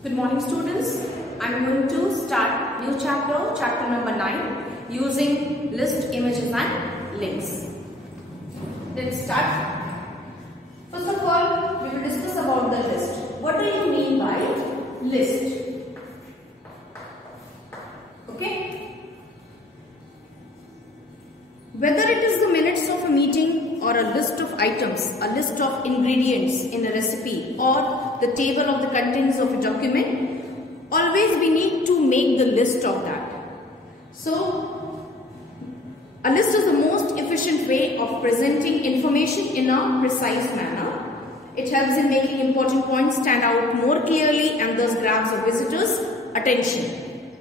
Good morning students. I'm going to start new chapter number 9 using list, images and links. Let's start. First of all, we will discuss about the list. What do you mean by list? Okay. Whether it is the minutes of a meeting or a list of items, a list of ingredients in a recipe or the table of the contents of a document, always we need to make the list of that. So, a list is the most efficient way of presenting information in a precise manner. It helps in making important points stand out more clearly and thus grabs a visitor's attention.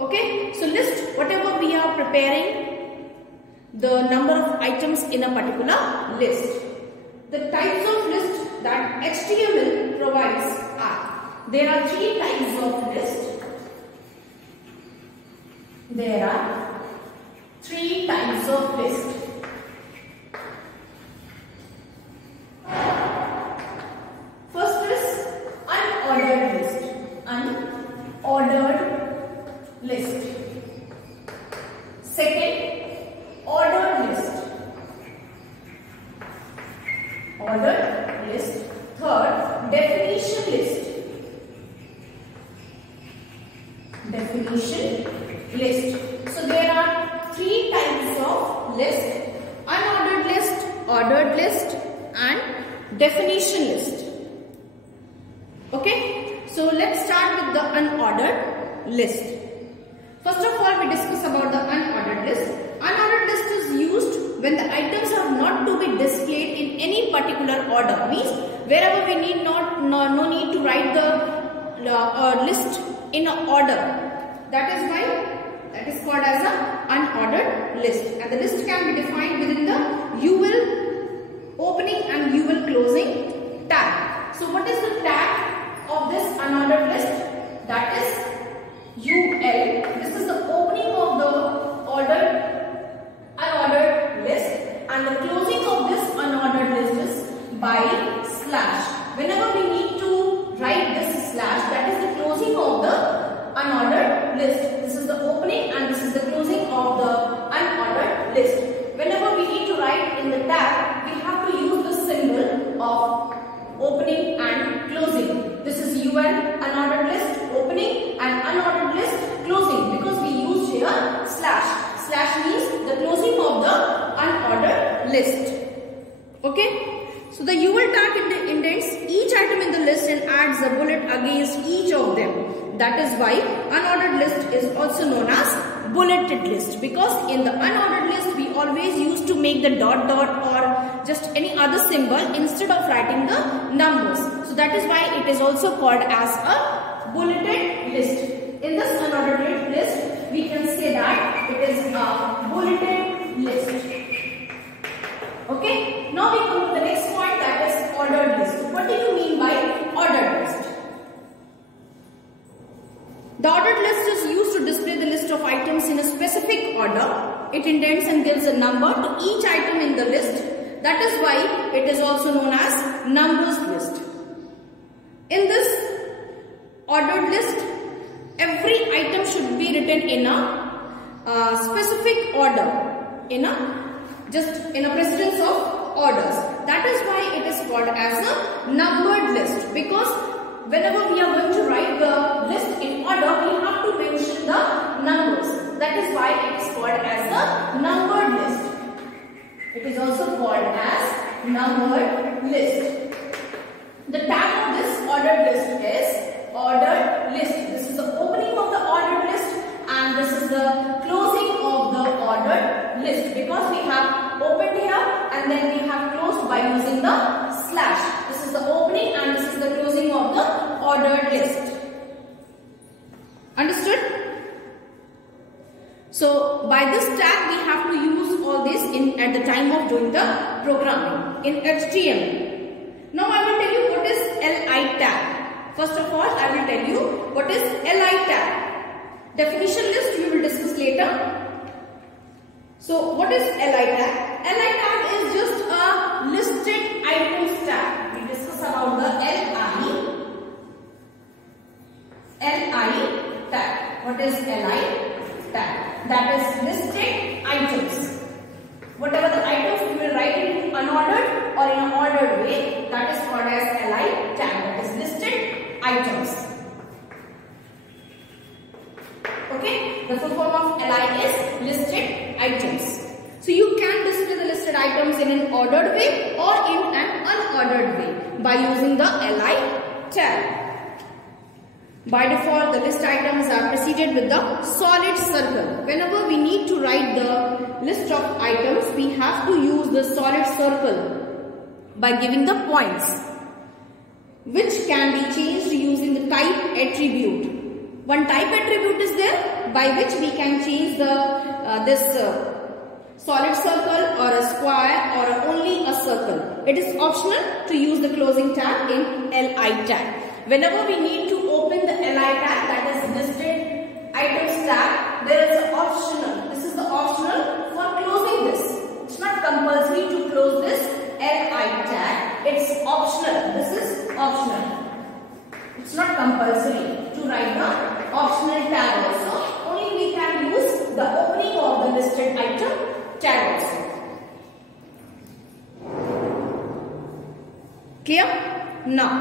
Okay, so list whatever we are preparing, the number of items in a particular list. The types of list that HTML provides are, there are three types of list. There are three types of list. First is unordered list. Unordered list. Second, ordered list. Ordered list. Third, definition list. Definition list. So there are three types of list: unordered list, ordered list and definition list. Okay, so let's start with the unordered list. First of all, we discuss about the unordered list. Unordered list is used when the items are not to be displayed in any particular order. Means wherever we need no need to write the list in an order. That is why that is called as an unordered list. And the list can be defined within the UL opening and UL closing tag. So what is the tag of this unordered list? That is UL. This is the opening of the unordered list, and the closing of this unordered list is by slash. Whenever we need to write this slash, that is the closing of the unordered list. This is the opening and this is the closing of the unordered list. Whenever we need to write in the tag, we have to use the symbol of opening and closing. This is UL, unordered list, opening, and unordered list, closing, because we use here slash. Slash means the closing of the unordered list. Okay. So the UL tag indents each item in the list and adds a bullet against each of them. That is why unordered list is also known as bulleted list, because in the unordered list we always used to make the dot or just any other symbol instead of writing the numbers. So that is why it is also called as a bulleted list. In this unordered list, we can say that it is a bulleted list. Okay. Now we come to the next point, that is ordered list. What do you mean by ordered list? The ordered list is used to display the list of items in a specific order. It indents and gives a number to each item in the list. That is why it is also known as numbers list. In this ordered list, every item should be written in a specific order, in a precedence of orders. That is why it is called as a numbered list, because whenever we are going to write the list in order, we have to mention the numbers. That is why it is called as a numbered list. It is also called as numbered list. The tag of this ordered list is ordered list. This is the opening of the ordered list and this is the closing of the ordered list, because we have opened here and then we have closed by using the slash. This is the opening and this is the closing of the ordered list. Understood? So by this tag we have to use all this at the time of doing the programming in HTML. Now I will tell you what is LI tag. First of all, I will tell you what is LI tag. Definition list we will discuss later. So what is LI tag? LI tag is just a listed items tag. We discuss about the LI is li tag. That is listed items. Whatever the items we will write it in unordered or in an ordered way, that is called as li tag. That is listed items. Okay, the full form of li is listed items. So you can display the listed items in an ordered way or in an unordered way by using the li tag. By default, the list items are preceded with the solid circle. Whenever we need to write the list of items, we have to use the solid circle by giving the points, which can be changed using the type attribute. One type attribute is there by which we can change the solid circle or a square or only a circle. It is optional to use the closing tag in li tag. Whenever we need to open the li tag, that is listed items tag, there is an optional. This is the optional for closing this. It's not compulsory to close this li tag. It's optional. This is optional. It's not compulsory to write the optional tag also. Only we can use the opening of the listed item tag also. Clear? Now,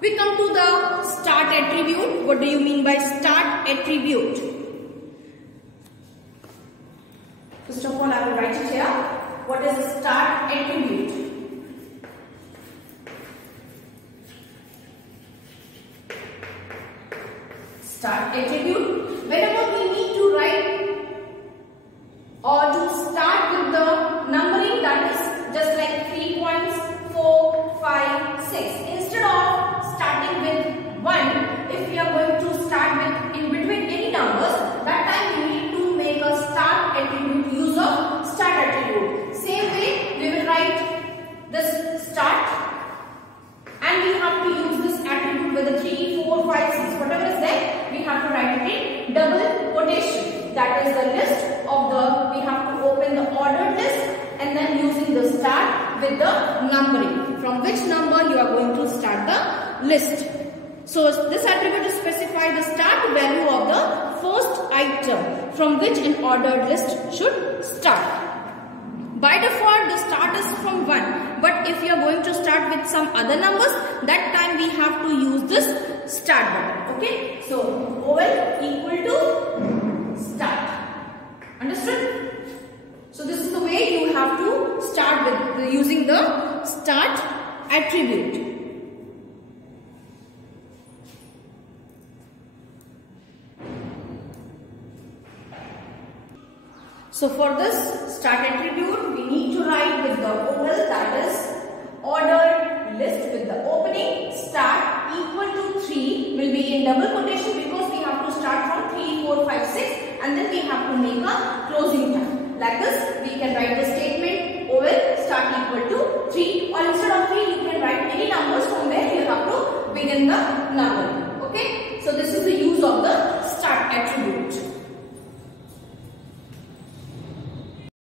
we come to the start attribute. What do you mean by start attribute? First of all, I will write it here. What is a start attribute? Start attribute. Whenever we need to write or to start with the numbering, that is just like 3 points, 4, 5, 6. Instead of starting with 1, if we are going to start with in between any numbers, that time we need to make a start attribute, use of start attribute. Same way we will write this start and we have to use this attribute with the 3, 4, 5, 6, whatever is there, we have to write it in double quotation. That is the list of the, we have to open the ordered list and then using the start with the numbering. From which number you are going to start the list. So this attribute specifies the start value of the first item from which an ordered list should start. By default, the start is from 1. But if you are going to start with some other numbers, that time we have to use this start button. Okay. So OL equal to start. Understood? So this is the way you have to start with using the start attribute. So for this start attribute, we need to write with the OL, that is ordered list, with the opening start equal to 3 will be in double quotation because we have to start from 3, 4, 5, 6 and then we have to make a closing time. Like this, we can write the statement OL start equal to 3 or instead of 3 you can write any